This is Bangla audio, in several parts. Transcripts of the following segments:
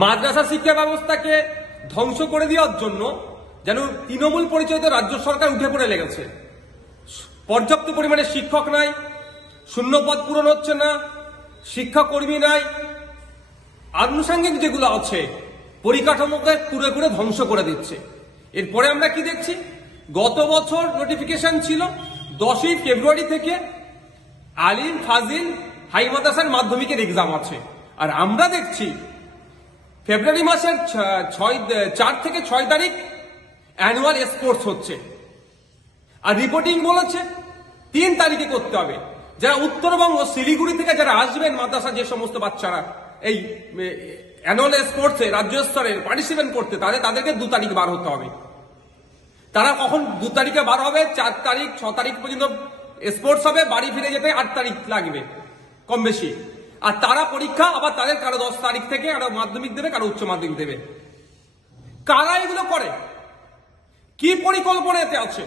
মাদ্রাসা শিক্ষা ব্যবস্থাকে ধ্বংস করে দেওয়ার জন্য যেন তৃণমূল পরিচালিত রাজ্য সরকার উঠে পড়ে লেগেছে। পর্যাপ্ত পরিমাণে শিক্ষক নাই, শূন্যপদ পূরণ হচ্ছে না, শিক্ষাকর্মী নাই, আনুষঙ্গিক যেগুলো আছে পরিকাঠামোকে পুরো পুরো ধ্বংস করে দিচ্ছে। এরপরে আমরা কি দেখছি, গত বছর নোটিফিকেশন ছিল 10ই ফেব্রুয়ারি থেকে আলিম ফাজিল হাই মাদ্রাসার মাধ্যমিকের এক্সাম আছে, আর আমরা দেখছি ফেব্রুয়ারি মাসের 4 থেকে 6 তারিখ অ্যানুয়াল স্পোর্টস হচ্ছে, আর রিপোর্টিং বলেছে 3 তারিখে করতে হবে। যারা উত্তরবঙ্গ শিলিগুড়ি থেকে যারা আসবেন মাদ্রাসা যে সমস্ত বাচ্চারা এই অ্যানুয়াল স্পোর্টসে রাজ্য স্তরের পার্টিসিপেট করতে, তাদেরকে 2 তারিখ বার হতে হবে। তারা কখন 2 তারিখে বার হবে, 4 তারিখ 6 তারিখ পর্যন্ত স্পোর্টস হবে, বাড়ি ফিরে যেতে 8 তারিখ লাগবে কম বেশি। আর তারা পরীক্ষা আবার তাদের কারো 10 তারিখ থেকে কারো মাধ্যমিক দেবে, কারো উচ্চ মাধ্যমিক দেবে। কারা এগুলো করে, কি পরিকল্পনা এতে আছে?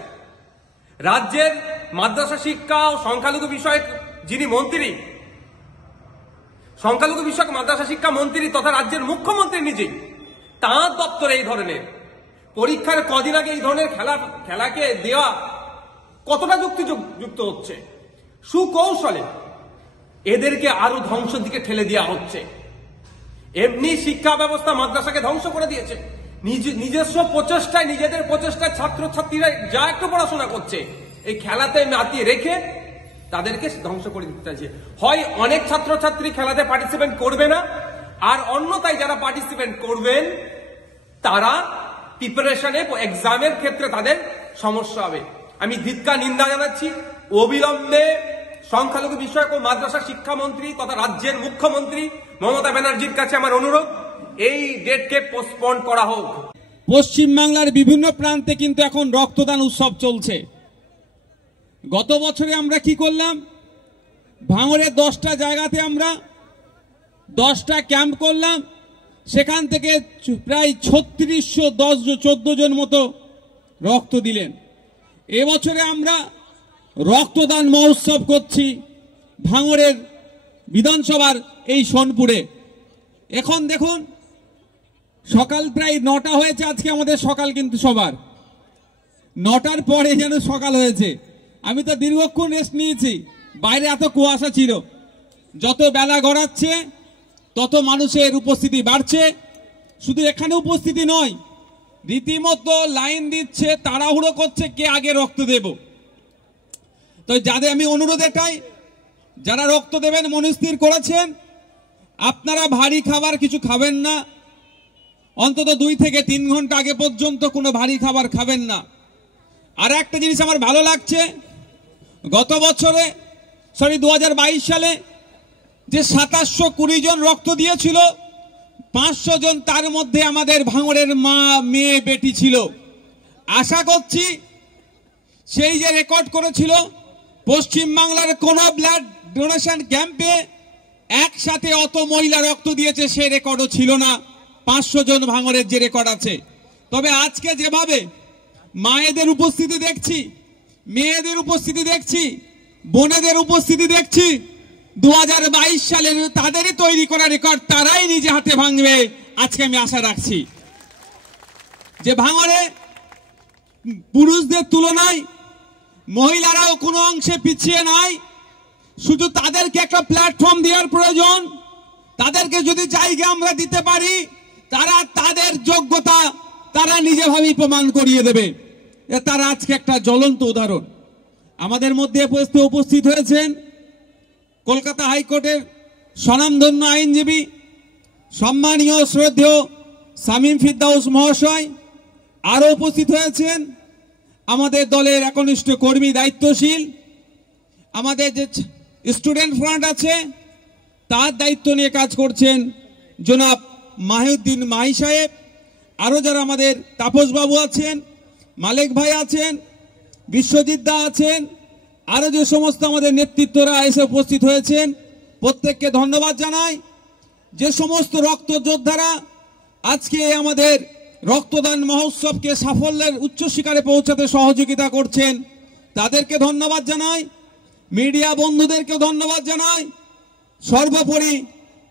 রাজ্যের মাদ্রাসা শিক্ষা ও সংখ্যালঘু বিষয়ক যিনি মন্ত্রী, সংখ্যালঘু বিষয়ক মাদ্রাসা শিক্ষা মন্ত্রী তথা রাজ্যের মুখ্যমন্ত্রী নিজেই, তাঁর দপ্তরে এই ধরনের পরীক্ষার কদিন আগে এই ধরনের খেলাকে দেওয়া কতটা যুক্তিযুক্ত হচ্ছে? সুকৌশলে এদেরকে আরো ধ্বংসের দিকে ঠেলে দেওয়া হচ্ছে। এমনি শিক্ষা ব্যবস্থা মাদ্রাসাকে ধ্বংস করে দিয়েছে। নিজস্ব প্রচেষ্টায়, নিজেদের প্রচেষ্টায় ছাত্রছাত্রীরা যা একটু পড়াশোনা করছে এই খেলাতে মাতিয়ে রেখে তাদেরকে ধ্বংস করে দিতে চাইছে। হয় অনেক ছাত্রছাত্রী খেলাতে পার্টিসিপেট করবে না, আর অন্যথায় যারা পার্টিসিপেট করবেন তারা প্রিপারেশনে এক্সামের ক্ষেত্রে তাদের সমস্যা হবে। আমি ধিক্কার নিন্দা জানাচ্ছি। অবিলম্বে সংখ্যালঘু বিষয়ক ও মাদ্রাসা শিক্ষামন্ত্রী তথা রাজ্যের মুখ্যমন্ত্রী মমতা ব্যানার্জির কাছে আমার অনুরোধ, এই ডেটকে পোস্টপোন করা হোক। পশ্চিমবাংলার বিভিন্ন প্রান্তে কিন্তু এখন রক্তদান উৎসব চলছে। গত বছরে আমরা কি করলাম, ভাঙড়ের 10টা জায়গাতে আমরা 10টা ক্যাম্প করলাম, সেখান থেকে প্রায় 3614 জন মতো রক্ত দিলেন। এবছরে আমরা রক্তদান মহোৎসব করছি ভাঙড়ের বিধানসভার এই সোনপুরে। এখন দেখুন সকাল প্রায় 9টা হয়েছে, আজকে আমাদের সকাল কিন্তু সবার 9টার পরে যেন সকাল হয়েছে। আমি তো দীর্ঘক্ষণ রেস্ট নিয়েছি, বাইরে এত কুয়াশা ছিল। যত বেলা গড়াচ্ছে তত মানুষের উপস্থিতি বাড়ছে। শুধু এখানে উপস্থিতি নয়, রীতিমতো লাইন দিচ্ছে, তাড়াহুড়ো করছে কে আগে রক্ত দেব। তো যাদের আমি অনুরোধ এটাই, যারা রক্ত দেবেন মনস্থির করেছেন আপনারা ভারী খাবার কিছু খাবেন না, অন্তত 2 থেকে 3 ঘন্টা আগে পর্যন্ত কোনো ভারী খাবার খাবেন না। আর একটা জিনিস আমার ভালো লাগছে, গত বছরে 2022 সালে যে 2720 জন রক্ত দিয়েছিল, 500 জন তার মধ্যে আমাদের ভাঙড়ের মা মেয়ে বেটি ছিল। আশা করছি সেই যে রেকর্ড করেছিল পশ্চিমবাংলার কোন ব্লাড ডোনেশন ক্যাম্পে একসাথে অত মহিলা রক্ত দিয়েছে সে রেকর্ডও ছিল না। 500 জন ভাঙড়ের যে রেকর্ড আছে। তবে আজকে যেভাবে মায়েদের উপস্থিতি দেখছি, মেয়েদের উপস্থিতি দেখছি, বোনেদের উপস্থিতি দেখছি, 2022 সালের তাদেরই তৈরি করা রেকর্ড তারাই নিজে হাতে ভাঙবে আজকে আমি আশা রাখছি। যে ভাঙড়ে পুরুষদের তুলনায় মহিলারাও কোনো অংশে পিছিয়ে নাই, শুধু তাদেরকে একটা প্ল্যাটফর্ম দেওয়ার প্রয়োজন। তাদেরকে যদি জায়গা আমরা দিতে পারি, তারা তাদের যোগ্যতা তারা নিজেভাবেই প্রমাণ করিয়ে দেবে। তারা আজকে একটা জ্বলন্ত উদাহরণ। আমাদের মধ্যে উপস্থিত হয়েছেন কলকাতা হাইকোর্টের স্বনামধন্য আইনজীবী সম্মানীয় শ্রদ্ধেয় শামীম ফিরদাউস মহাশয়। আরও উপস্থিত হয়েছেন আমাদের দলের একনিষ্ঠ কর্মী, দায়িত্বশীল, আমাদের যে স্টুডেন্ট ফ্রন্ট আছে তার দায়িত্ব নিয়ে কাজ করছেন জনাব মাহিউদ্দিন মাহি সাহেব। আরও যারা আমাদের তাপসবাবু আছেন, মালিক ভাই আছেন, বিশ্বজিৎ দা আছেন, আরও যে সমস্ত আমাদের নেতৃত্বরা এসে উপস্থিত হয়েছেন প্রত্যেককে ধন্যবাদ জানাই। যে সমস্ত রক্ত যোদ্ধারা আজকে আমাদের রক্তদান মহোৎসবকে সাফল্যের উচ্চ শিখরে পৌঁছাতে সহযোগিতা করছেন তাদেরকে ধন্যবাদ জানাই। মিডিয়া বন্ধুদেরকে ধন্যবাদ জানাই। সর্বোপরি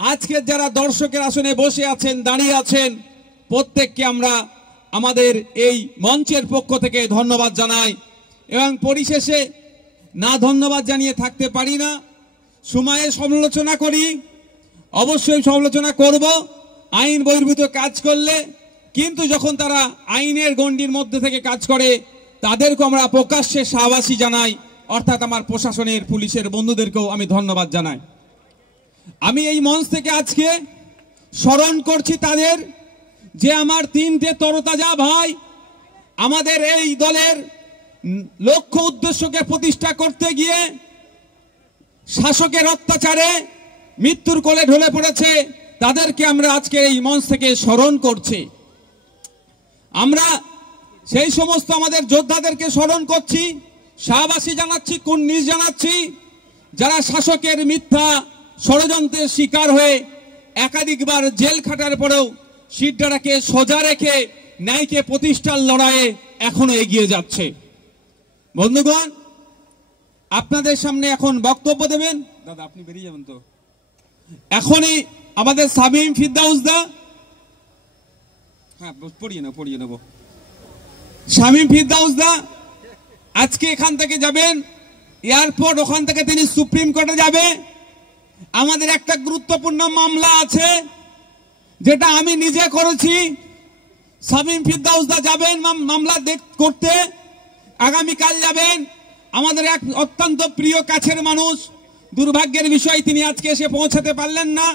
আজকের যারা দর্শকের আসনে বসে আছেন, দাঁড়িয়ে আছেন, প্রত্যেককে আমরা আমাদের এই মঞ্চের পক্ষ থেকে ধন্যবাদ জানাই। এবং পরিশেষে না ধন্যবাদ জানিয়ে থাকতে পারি না। সময়ে সমালোচনা করি, অবশ্যই সমালোচনা করব আইন বহির্ভূত কাজ করলে, কিন্তু যখন তারা আইনের গণ্ডির মধ্যে থেকে কাজ করে তাদেরকে আমরা প্রকাশ্যে সাবাসী জানাই, অর্থাৎ আমার প্রশাসনের পুলিশের বন্ধুদেরকেও আমি ধন্যবাদ জানাই। আমি এই মঞ্চ থেকে আজকে স্মরণ করছি তাদের, যে আমার তিনটে তরতাজা ভাই আমাদের এই দলের লক্ষ্য উদ্দেশ্যকে প্রতিষ্ঠা করতে গিয়ে শাসকের অত্যাচারে মৃত্যুর কোলে ঢলে পড়েছে। তাদেরকে আমরা আজকে এই মঞ্চ থেকে স্মরণ করছি। আমরা সেই সমস্ত আমাদের যোদ্ধাদেরকে স্মরণ করছি, শাহবাসী জানাচ্ছি, কুর্নিশ জানাচ্ছি, যারা শাসকের মিথ্যা ষড়যন্ত্রের শিকার হয়ে একাধিকবার জেল খাটার পরেও সিদ্ধাটাকে সোজা রেখে ন্যায়কে প্রতিষ্ঠার লড়াইয়ে এখনো এগিয়ে যাচ্ছে। বন্ধুগণ, আপনাদের সামনে এখন বক্তব্য দেবেন, দাদা আপনি বেরিয়ে যাবেন তো, এখনই আমাদের শামীম ফিরদাউস দা, হ্যাঁ পড়িয়ে নেব, শামীম ফিরদাউস দা আজকে এখান থেকে যাবেন এয়ারপোর্ট, ওখান থেকে তিনি সুপ্রিম কোর্টে যাবে। আমাদের একটা গুরুত্বপূর্ণ মামলা আছে যেটা আমি নিজে করেছি। শামীম ফিরদাউস দা যাবেন মামলা করতে, আগামীকাল যাবেন। আমাদের এক অত্যন্ত প্রিয় কাছের মানুষ, দুর্ভাগ্যের বিষয় তিনি আজকে এসে পৌঁছাতে পারলেন না,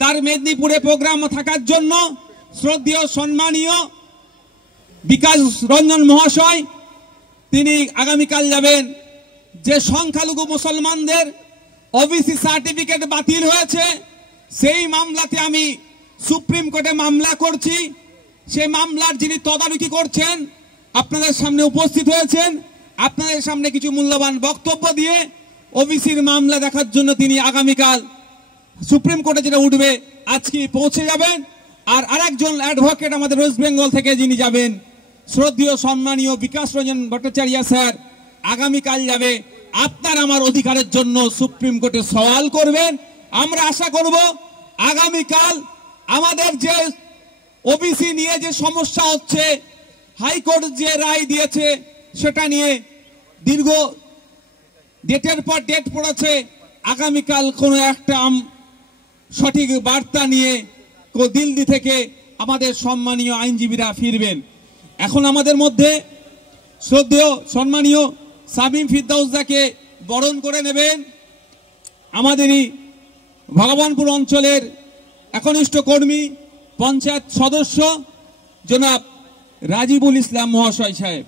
তার মেদিনীপুরে প্রোগ্রাম থাকার জন্য শ্রদ্ধেয় সম্মানীয় বিকাশ রঞ্জন মহাশয় তিনি আগামীকাল যাবেন। যে সংখ্যালঘু মুসলমানদের ওবিসি সার্টিফিকেট বাতিল হয়েছে, সেই মামলাতে আমি সুপ্রিম কোর্টে মামলা করছি। সেই মামলার যিনি তদারকি করছেন আপনাদের সামনে উপস্থিত হয়েছেন, আপনাদের সামনে কিছু মূল্যবান বক্তব্য দিয়ে ওবিসির মামলা দেখার জন্য তিনি আগামীকাল সুপ্রিম কোর্টে যেটা উঠবে আজকে পৌঁছে যাবেন। আর আরেকজন অ্যাডভোকেট আমাদের ওয়েস্ট বেঙ্গল থেকে যিনি যাবেন, শ্রদ্ধেয় সম্মানীয় বিকাশ রঞ্জন ভট্টাচার্য স্যার, আগামীকাল যাবে। আপনার আমার অধিকারের জন্য সুপ্রিম কোর্টে সওয়াল করবেন। আমরা আশা করব আগামীকাল আমাদের যে ওবিসি নিয়ে যে সমস্যা হচ্ছে, হাইকোর্ট যে রায় দিয়েছে সেটা নিয়ে দীর্ঘ ডেটের পর ডেট পড়েছে, আগামীকাল কোনো একটা সঠিক বার্তা নিয়ে দিল্লি থেকে আমাদের সম্মানীয় আইনজীবীরা ফিরবেন। এখন আমাদের মধ্যে শ্রদ্ধেয় সম্মানীয় শামীম ফিরদাউস দাকে বরণ করে নেবেন আমাদেরই ভগবানপুর অঞ্চলের একনিষ্ঠ কর্মী, পঞ্চায়েত সদস্য জনাব রাজিবুল ইসলাম মহাশয় সাহেব।